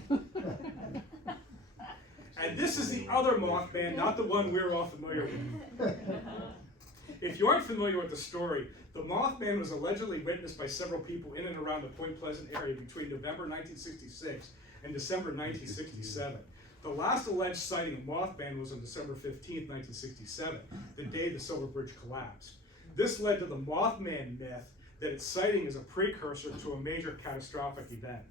And this is the other Mothman, not the one we're all familiar with. If you aren't familiar with the story, the Mothman was allegedly witnessed by several people in and around the Point Pleasant area between November 1966 and December 1967. The last alleged sighting of Mothman was on December 15, 1967, the day the Silver Bridge collapsed. This led to the Mothman myth that its sighting is a precursor to a major catastrophic event.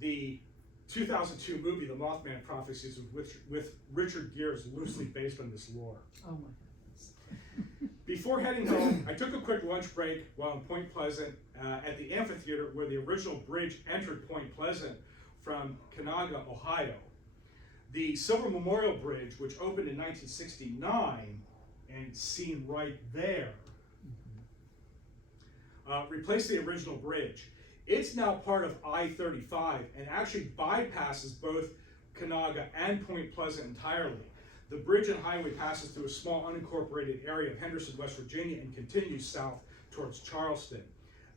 The 2002 movie, The Mothman Prophecies, with Richard Gere, is loosely based on this lore. Oh my goodness. Before heading home, I took a quick lunch break while in Point Pleasant at the amphitheater where the original bridge entered Point Pleasant from Cicada, Ohio. The Silver Memorial Bridge, which opened in 1969 and seen right there, replaced the original bridge. It's now part of I-35 and actually bypasses both Cicada and Point Pleasant entirely. The bridge and highway passes through a small unincorporated area of Henderson, West Virginia, and continues south towards Charleston.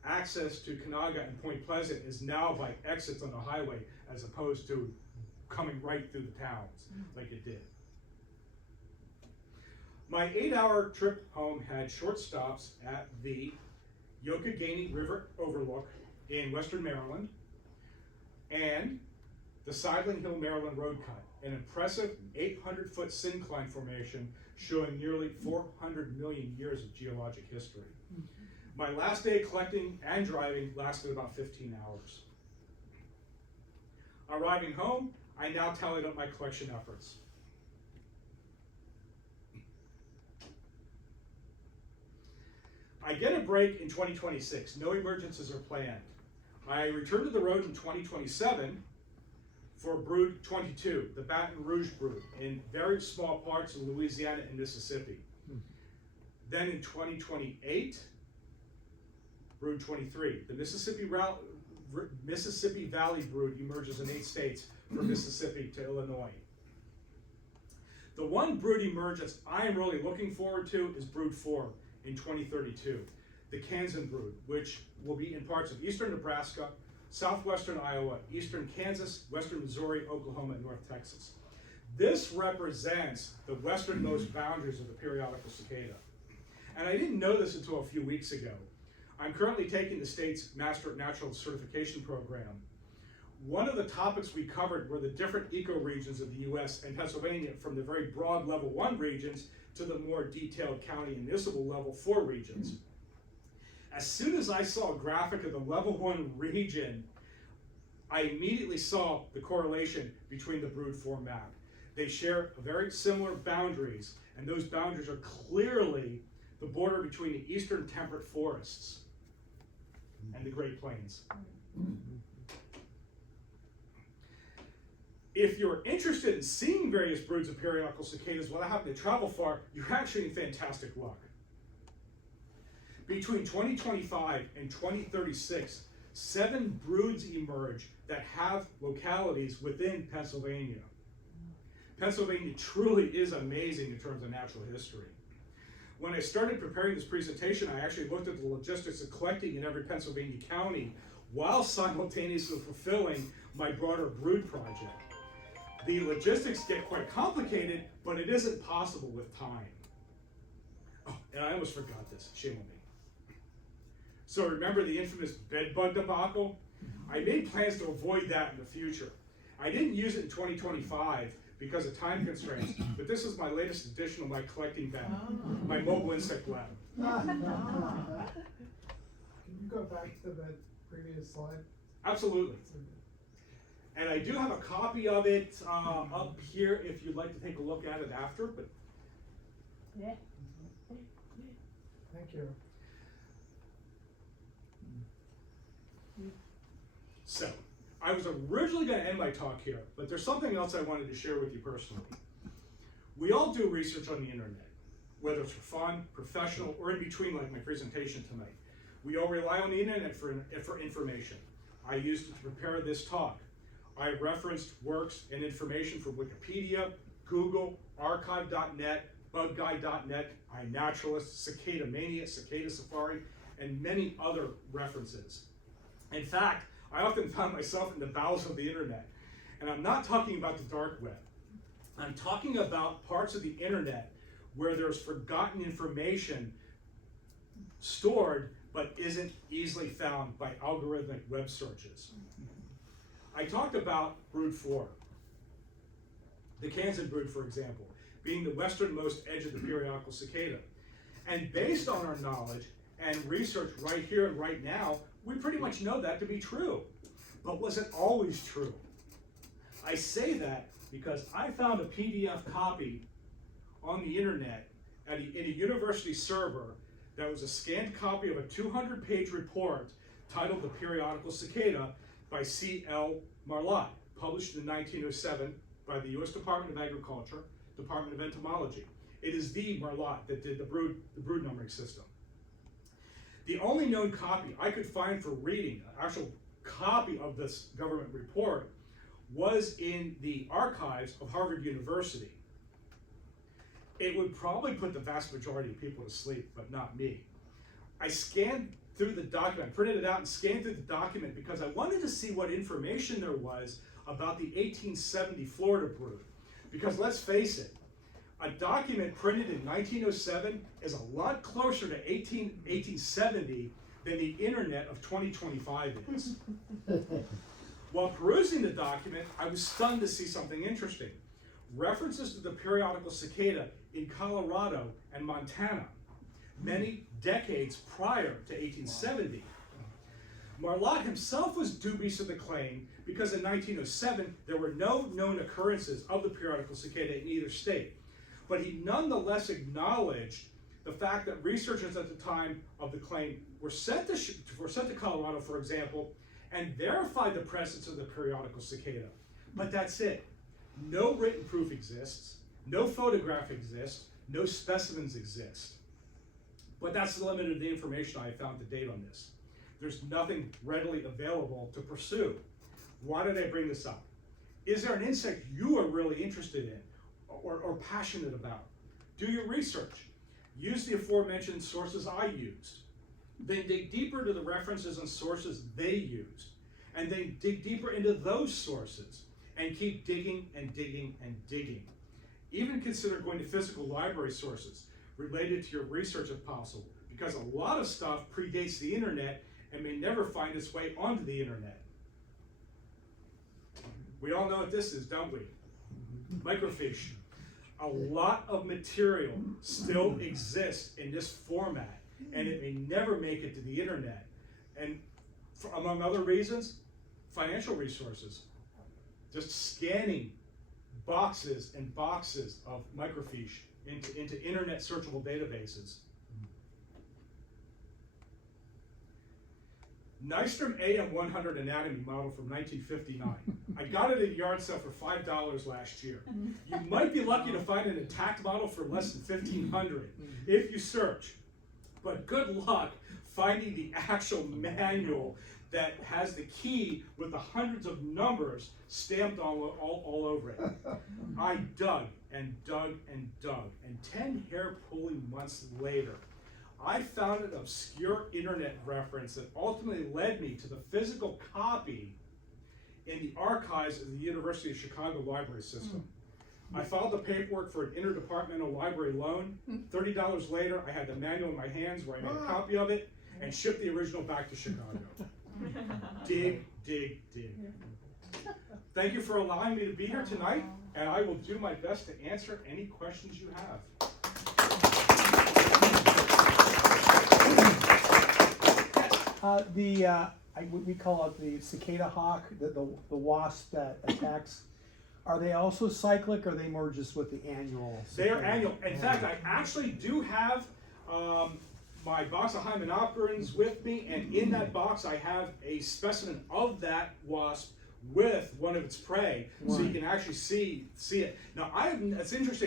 Access to Cicada and Point Pleasant is now by exits on the highway as opposed to coming right through the towns like it did. My 8-hour trip home had short stops at the Youghiogheny River Overlook in western Maryland and the Sidling Hill, Maryland Road Cut, an impressive 800-foot syncline formation showing nearly 400 million years of geologic history. My last day collecting and driving lasted about 15 hours. Arriving home, I now tallied up my collection efforts. I get a break in 2026. No emergencies are planned. I return to the road in 2027 for Brood 22, the Baton Rouge brood, in very small parts of Louisiana and Mississippi. Then in 2028, Brood 23, the Mississippi Valley brood emerges in 8 states from Mississippi to Illinois. The one brood emergence I am really looking forward to is Brood 4 in 2032, the Kansan brood, which will be in parts of eastern Nebraska, southwestern Iowa, eastern Kansas, western Missouri, Oklahoma, and North Texas. This represents the westernmost boundaries of the periodical cicada. And I didn't know this until a few weeks ago. I'm currently taking the state's Master of Natural Certification program. One of the topics we covered were the different ecoregions of the US and Pennsylvania, from the very broad level 1 regions to the more detailed county and municipal level 4 regions. As soon as I saw a graphic of the level 1 region, I immediately saw the correlation between the Brood 4 map. They share very similar boundaries, and those boundaries are clearly the border between the eastern temperate forests and the Great Plains. If you're interested in seeing various broods of periodical cicadas without having to travel far, you're actually in fantastic luck. Between 2025 and 2036, 7 broods emerge that have localities within Pennsylvania. Pennsylvania truly is amazing in terms of natural history. When I started preparing this presentation, I actually looked at the logistics of collecting in every Pennsylvania county while simultaneously fulfilling my broader brood project. The logistics get quite complicated, but it isn't possible with time. Oh, and I almost forgot this, shame on me. So remember the infamous bedbug debacle? I made plans to avoid that in the future. I didn't use it in 2025 because of time constraints, but this is my latest addition to my collecting bag, my mobile insect lab. Can you go back to that previous slide? Absolutely. And I do have a copy of it up here if you'd like to take a look at it after, but Yeah. Thank you. so, I was originally going to end my talk here, but there's something else I wanted to share with you personally. We all do research on the internet, whether it's for fun, professional, or in between like my presentation tonight. We all rely on the internet for information. I used it to prepare this talk. I referenced works and information from Wikipedia, Google, archive.net, bugguide.net, iNaturalist, Cicada Mania, Cicada Safari, and many other references. In fact, I often found myself in the bowels of the internet. And I'm not talking about the dark web. I'm talking about parts of the internet where there's forgotten information stored but isn't easily found by algorithmic web searches. I talked about brood 4. The Kansan brood, for example, being the westernmost edge of the periodical cicada. And based on our knowledge and research right here and right now, we pretty much know that to be true. But was it always true? I say that because I found a PDF copy on the internet in a university server that was a scanned copy of a 200-page report titled The Periodical Cicada by C.L. Marlott, published in 1907 by the U.S. Department of Agriculture, Department of Entomology. It is the Marlott that did the brood numbering system. The only known copy I could find for reading, an actual copy of this government report, was in the archives of Harvard University. It would probably put the vast majority of people to sleep, but not me. I scanned through the document, I printed it out and scanned through the document because I wanted to see what information there was about the 1870 Florida brood. Because let's face it, a document printed in 1907 is a lot closer to 1870 than the internet of 2025 is. While perusing the document, I was stunned to see something interesting. References to the periodical cicada in Colorado and Montana, many decades prior to 1870. Marlott himself was dubious of the claim because in 1907 there were no known occurrences of the periodical cicada in either state. But he nonetheless acknowledged the fact that researchers at the time of the claim were sent to Colorado, for example, and verified the presence of the periodical cicada. But that's it. No written proof exists, no photograph exists, no specimens exist. But that's the limit of the information I found to date on this. There's nothing readily available to pursue. Why did I bring this up? Is there an insect you are really interested in or passionate about? Do your research. Use the aforementioned sources I used. Then dig deeper into the references and sources they used. And then dig deeper into those sources and keep digging and digging and digging. Even consider going to physical library sources related to your research if possible, because a lot of stuff predates the internet and may never find its way onto the internet. We all know what this is, don't we? Microfiche. A lot of material still exists in this format, and it may never make it to the internet. And among other reasons, financial resources. Just scanning boxes and boxes of microfiche into internet searchable databases. Nystrom AM100 anatomy model from 1959. I got it at a yard sale for $5 last year. You might be lucky to find an intact model for less than $1,500 if you search. But good luck finding the actual manual that has the key with the hundreds of numbers stamped all over it. I dug and dug and dug, and 10 hair-pulling months later, I found an obscure internet reference that ultimately led me to the physical copy in the archives of the University of Chicago library system. I filed the paperwork for an interdepartmental library loan. $30 later, I had the manual in my hands where I made a copy of it and shipped the original back to Chicago. Dig, dig, dig. Thank you for allowing me to be here tonight, and I will do my best to answer any questions you have. We call it the cicada hawk, the wasp that attacks. Are they also cyclic, or are they more just with the annual? They are annual. In fact, I actually do have my box of Hymenopterans with me, and in that box I have a specimen of that wasp with one of its prey, so you can actually see it. Now, it's interesting.